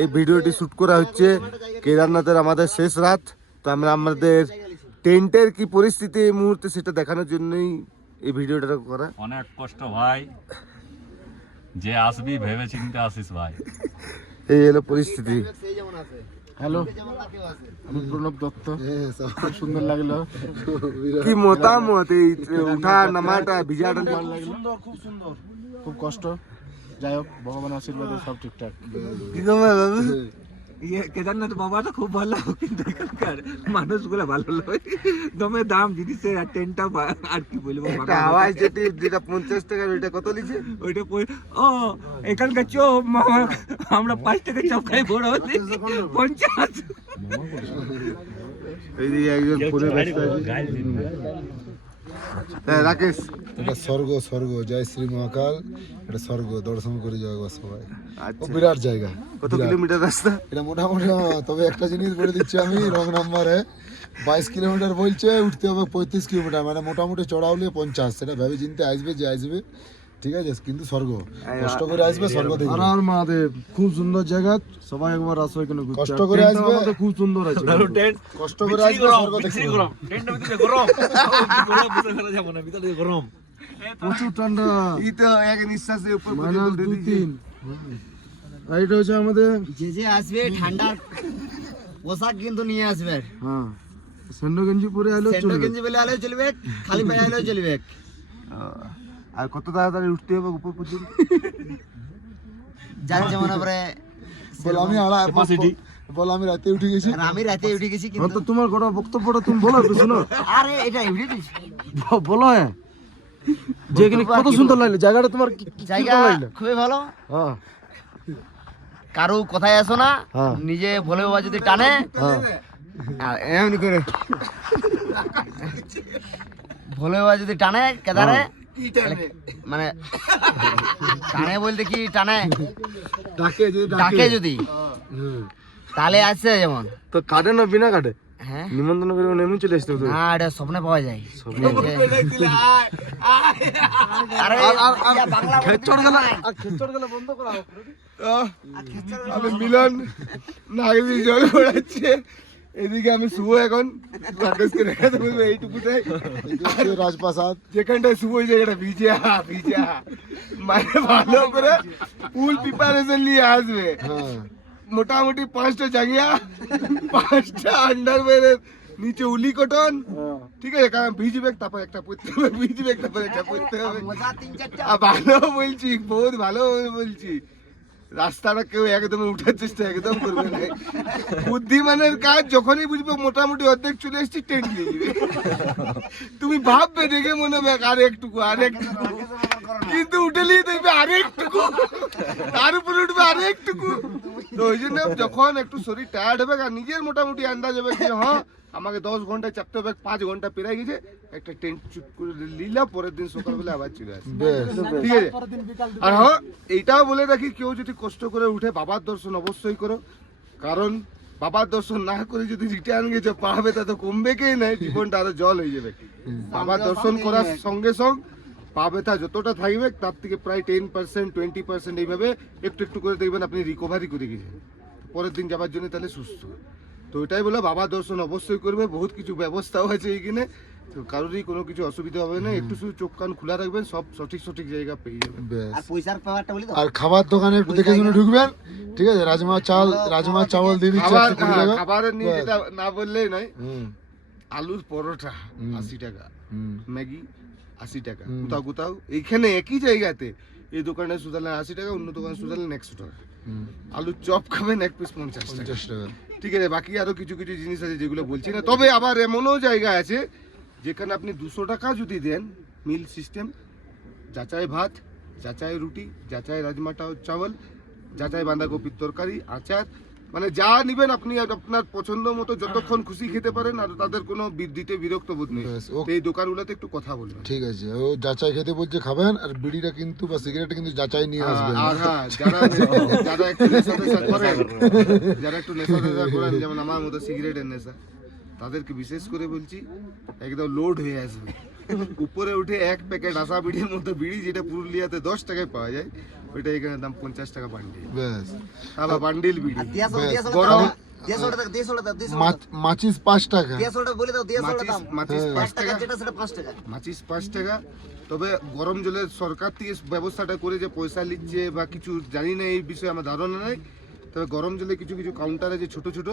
এই ভিডিওটি শুট করা হচ্ছে কেদারনাথের আমাদের শেষ রাত। তো আমরা আমাদের টেন্টের কি পরিস্থিতি এই মুহূর্তে সেটা দেখানোর জন্যই এই ভিডিওটা করা। অনেক কষ্ট ভাই, যে আসবি ভেবে চিন্তে আসিস ভাই। এই হলো পরিস্থিতি। হ্যালো, আমি প্রণব দত্ত। খুব সুন্দর লাগলো। কি মতামত এই উঠা নামাটা ভিজাটা? সুন্দর, খুব সুন্দর, খুব কষ্ট। যাই হোক, ভগবানের আশীর্বাদে সব ঠিকঠাক। কি তোমার বাবু? কেদারনাথ বাবা তো খুব ভালো, কিন্তু এখানকার মানুষগুলো ভালো নয়। দমে দাম জিনিসের, আর টেন্টটা আর কি বলবো। একটা হাওয়াই যেটি যেটা 50 টাকা, ওইটা কত লিছে? ওইটা ও এখানকার চপ আমরা 5 টাকা চপ খাই বড় হচ্ছে 50। এইদিকে একজন পুরো ব্যস্ত আছে। হ্যাঁ রাকেশ, এটা স্বর্গ, স্বর্গ, জয় শ্রী মহাকাল। এটা স্বর্গ, দর্শন করে যাওয়া সবাই। আচ্ছা, বিরাট জায়গা। কত কিলোমিটার রাস্তা? এটা মোটামুটি, তবে একটা জিনিস বলে দিচ্ছি আমি, রং নাম্বারে 22 কিলোমিটার বলছে, উঠতে হবে 35 কিলোমিটার, মানে মোটামুটি চড়া হলে 50। সেটা ভেবে চিন্তে আসবে যে আসবে, ঠিক আছে, কিন্তু স্বর্গ, কষ্ট করে আসবে, স্বর্গ দেখবে। আর মহাদেব, খুব সুন্দর জায়গা, সবাই একবার আসো এখানে ঘুরতে। কষ্ট করে আসবে, খুব সুন্দর আছে। কষ্ট করে আসবে, স্বর্গ দেখবে। টেন্টের ভিতরে গরম, যাব না, ভিতরে গরম, প্রচুর ঠান্ডা, এই তো এক নিঃশ্বাসে উপর -2, পর্যন্ত দিয়ে দিয়েছে। 3। আর এটা হচ্ছে আমাদের, যে আসবে ঠান্ডার পোশাক কিন্তু নিয়ে আসবে। হ্যাঁ, স্যান্ডো গেঞ্জি পরে আলো সেন্টো চলবে। গেঞ্জি বেলে আলেও চলবে, খালি পায়ে আলেও চলবে। আর কত তাড়াতাড়ি উঠতে হবে উপর পর্যন্ত? যার যেমন পরে বল আমি বল আমি রাতে উঠে গেছি। আর আমি রাতে উঠে গেছি, হ্যাঁ, কিন্তু তো তোমার গোটা বক্তব্যটা তুমি বলো একটু, শোনো। আরে এটা এমনি দিছি। বলো। হ্যাঁ, যে এখানে কত সুন্দর লাগলো জায়গাটা, তোমার কি জায়গা কেমন লাগলো? খুবই ভালো। হ্যাঁ, কারো কথায় আসো না, হ্যাঁ। নিজে ভোলে বাবা যদি টানে, হ্যাঁ, আর এমনি করে ভোলে বাবা যদি টানে কেদারে, মানে টানে বলতে কি টানে, ডাকে যদি, তাহলে আসছে যেমন। তো কাটে না বিনা কাটে? হ্যাঁ, নিমন্ত্রণ করে এমনি চলে আসতে হতো। না, এটা স্বপ্নে পাওয়া যায়। আরে বাংলা খেচড় গেলা বন্ধ করা হোক। আমি মিলন নাগরি জল পড়াচ্ছে, এদিকে আমি শুভ এখন রাকেশকে রেখে দেবো এইটুকুটাই। রাজপ্রাসাদ, যেখানটায় শুভ ওই জায়গাটা ভিজা ভিজা, মানে ভালো করে ফুল প্রিপারেশন নিয়ে আসবে। হ্যাঁ, মোটামুটি 5টা জাঙ্গিয়া, 5টা আন্ডারওয়্যারের নিচে উলি কটন, ঠিক আছে, কারণ ভিজবে, তারপর একটা পরতে হবে, ভিজবে তারপর একটা পরতে হবে। মজা 3-4টা। আর ভালো বলছি, বহুত ভালো বলছি, রাস্তাটা কেউ একদম উঠার চেষ্টা একদম করবে না। বুদ্ধিমানের কাজ, যখনই বুঝবে মোটামুটি অর্ধেক চলে এসেছি, টেন্ট নিয়ে যাবে। তুমি ভাববে, দেখে মনে হবে আরেকটুকু, কিন্তু উঠেলেই দেখবে আরেকটুকু, তার উপরে উঠবে আরেকটুকু। তো ওই জন্য যখন একটু শরীর টায়ার্ড হবে আর নিজের মোটামুটি আন্দাজ হবে যে হ্যাঁ আমাকে 10 ঘন্টায় চাপতে হবে, 5 ঘন্টা পেরিয়ে গেছে, একটা টেন্ট চুপ করে নিলাম, পরের দিন সকালবেলা আবার চলে আসবে, ঠিক আছে। আর হ্যাঁ, এইটাও বলে রাখি, কেউ যদি কষ্ট করে উঠে বাবার দর্শন অবশ্যই করো, কারণ বাবার দর্শন না করে যদি রিটার্ন গেছো, পা ব্যথা তো কমবে কে নাই, জীবনটা আরো জল হয়ে যাবে। বাবার দর্শন করার সঙ্গে সঙ্গে পা ব্যথা যতটা থাকবে তার থেকে প্রায় 10%, 20% এইভাবে একটু একটু করে দেখবেন আপনি রিকভারি করে গেছেন, পরের দিন যাবার জন্য তাহলে সুস্থ। তো এটাই বলে বাবা দর্শন অবশ্যই করবে, বহুত কিছু ব্যবস্থাও আছে এইখানে, তো কারোরই কোনো কিছু অসুবিধা হবে না, একটু শুধু চোখ কান খোলা রাখবেন, সব সঠিক জায়গা পেয়ে যাবেন। আর পয়সার ব্যাপারটা বলি তো, আর খাবার দোকানে একটু দেখে শুনে ঢুকবেন, ঠিক আছে। রাজমা চাওয়াল দিয়ে দিচ্ছে 120 টাকা। খাবারের নিয়ে যেটা না বললেই নয়, আলুর পরোটা 80 টাকা, ম্যাগি 80 টাকা, কোথাও এইখানে একই জায়গাতে এই দোকানে সুদালেন 80 টাকা, অন্য দোকানে সুদালেন 100 টাকা। আলুর চপ খাবেন 1 পিস 50 টাকা, ঠিক আছে। বাকি আরো কিছু কিছু জিনিস আছে যেগুলো বলছি না, তবে আবার এমনও জায়গা আছে যেখানে আপনি 200 টাকা যদি দেন, মিল সিস্টেম, যাচাই ভাত, যাচাই রুটি, যাচাই রাজমা চাওয়াল, যাচাই বাঁধাকপির তরকারি, আচার, মানে যা নিবেন আপনি আপনার পছন্দ মতো যতক্ষণ খুশি খেতে পারেন, আর তাদের কোনো দিতে বিরক্ত বোধ নেই। এই দোকানগুলোতে একটু কথা বলবেন, ঠিক আছে। ও যাচাই খেতে বলছে, খাবেন, আর বিড়িটা কিন্তু বা সিগারেটটা কিন্তু যাচাই নিয়ে আসবেন। আর হ্যাঁ, যারা একটু নেশা করেন, যারা একটু নেশা করেন, যেমন আমার মতো সিগারেটের নেশা, তাদেরকে বিশেষ করে বলছি, একদম লোড হয়ে আসবে, উপরে উঠে এক প্যাকেট আসা বিড়ির মতো বিড়ি যেটা পুরুলিয়াতে 10 টাকায় পাওয়া যায়, ওইটা এখানে দাম 50 টাকা বান্ডিল। ব্যাস তাহলে বান্ডিল বিড়ি আর দিয়া সোটা দিয়া গরম। সোটা মাচিস 5 টাকা, দিয়া সোটা বলে দাও, দিয়া সোটা দাম মাচিস 5 5 টাকা টাকা, যেটা সেটা 5 টাকা। মাচিস 5 টাকা। তবে গরম জলের সরকার থেকে ব্যবস্থাটা করে যে পয়সা নিচ্ছে বা কিছু জানি না, এই বিষয়ে আমার ধারণা নাই। তবে গরম জলে কিছু কিছু কাউন্টার আছে ছোট ছোট,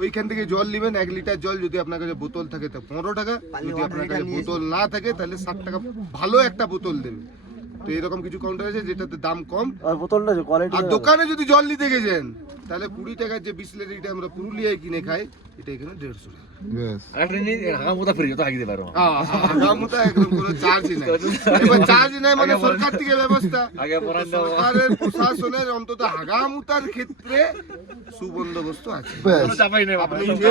ওইখান থেকে জল নেবেন। 1 লিটার জল যদি আপনার কাছে বোতল থাকে তো 15 টাকা, যদি আপনার কাছে বোতল না থাকে তাহলে 60 টাকা ভালো একটা বোতল দেবে। তো এরকম কিছু কাউন্টার আছে যেটাতে দাম কম। আর দোকানে যদি জল নিতে গেছেন তাহলে 20 টাকার যে বিসলেরিটা আমরা পুরুলিয়ায় কিনে খাই, এটা এখানে 150 টাকা। ব্যাস আগামুতা একদম কোনো চার্জই নাই। এবার চার্জ নাই মানে সরকার থেকে ব্যবস্থা, সরকারের প্রশাসনের অন্তত হাগামুতার ক্ষেত্রে সুবন্দোবস্ত আছে। ব্যাস আপনি যে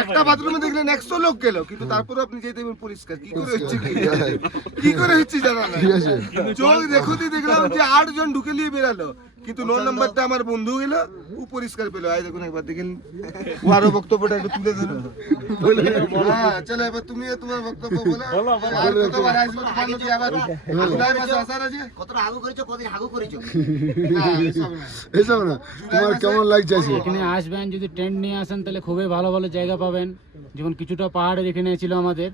একটা বাথরুমে দেখলেন 100 লোক গেল, কিন্তু তারপরে আপনি যেতে দেখবেন পরিষ্কার। কি করে হচ্ছে কি করে হচ্ছে জানা নাই। ঠিক আছে। চোখ দেখতে দেখলাম যে 8 জন ঢুকে নিয়ে বেরালো, কিন্তু 9 নম্বরটা আমার বন্ধু গেল, ও পরিষ্কার পেলো। আয় দেখুন একবার দেখেন, ও আরো বক্তব্যটা একটু তুলে ধরুন। হ্যাঁ চলো এবার তুমি তোমার বক্তব্য বলো। আর কতবার আসবে তোমার নদী আবার জুলাই মাসে আসার আছে? কতটা হাগু করেছো, কতদিন হাগু করেছো? না এসব না। এইসব না, তোমার কেমন লাগছে? এখানে আসবেন, যদি টেন্ট নিয়ে আসেন তাহলে খুবই ভালো ভালো জায়গা পাবেন। যেমন কিছুটা পাহাড়ের এখানে ছিল আমাদের,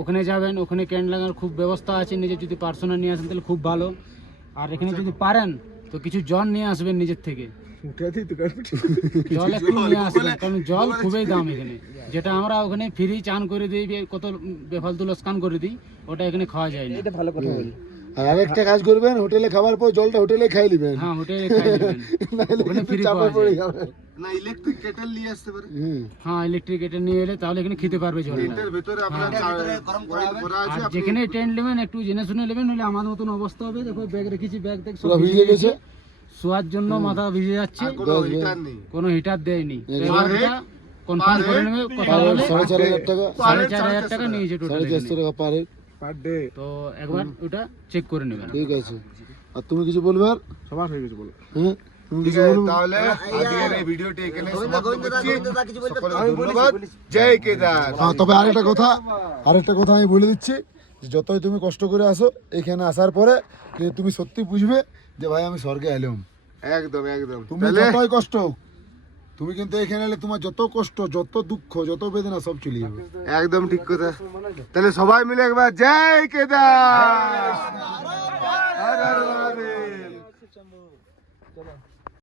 ওখানে যাবেন, ওখানে টেন্ট লাগানোর খুব ব্যবস্থা আছে। নিজে যদি পার্সোনাল নিয়ে আসেন তাহলে খুব ভালো। আর এখানে যদি পারেন তো কিছু জল নিয়ে আসবেন নিজের থেকে, জল একটু নিয়ে আসবেন, কারণ জল খুবই দাম এখানে। যেটা আমরা ওখানে ফ্রি চান করে দিই, কত বেফালতু লোকসান করে দিই, ওটা এখানে খাওয়া যায় না। আর আরেকটা কাজ করবেন, হোটেলে খাবার পর জলটা হোটেলে খাই নেবেন, হ্যাঁ হোটেলে খাই নেবেন, নাহলে ওখানে কিন্তু ফ্রি চাপে পাওয়া পড়ে যায়। যাবে। না ইলেকট্রিক কেটেল নিয়ে আসতে পারে। হ্যাঁ ইলেকট্রিক এটা নিয়ে এলে তাহলে এখানে খেতে পারবে জলটা। টেন্টের ভিতরে আপনার গরম করা হবে। করা আছে। আর যেখানে টেন্ট নেবেন একটু জেনে শুনে নেবেন, হলে আমার মতন অবস্থা হবে। দেখো ব্যাগ রেখেছি, ব্যাগ দেখ সব পুরো ভিজে গেছে। শোয়ার জন্য মাথা ভিজে যাচ্ছে, কোনো হিটার নেই। কোনো হিটার দেয়নি। Per head? কনফার্ম করে নেবে, কথা বলে 4,500 টাকা, 4,500 টাকা নিয়েছে টোটাল। 450 টাকা পার হেড। তো একবার ওটা চেক করে নেবেন। ঠিক আছে। আর তুমি কিছু বলবে? আর সবার হয়ে গেছে বলো। হ্যাঁ তুমি ঠিক কিছু আছে, বলবে? তাহলে আজকের এই ভিডিওটি এখানে গোবিন্দা, সমাপ্ত গোবিন্দা, করছি। গোবিন্দা, কিছু বলবে? সকলকে ধন্যবাদ। জয় কেদার। হ্যাঁ, তবে আরেকটা কথা আমি বলে দিচ্ছি, যে যতই তুমি কষ্ট করে আসো, এখানে আসার পরে কিন্তু তুমি সত্যি বুঝবে যে ভাই আমি স্বর্গে এলাম। একদম একদম। তুমি তাহলে যতই কষ্ট হোক, তুমি কিন্তু এখানে এলে তোমার যত কষ্ট, যত দুঃখ, যত বেদনা সব চলে যাবে। একদম ঠিক কথা। তাহলে সবাই মিলে একবার জয় কেদার। হর হর মহাদেব।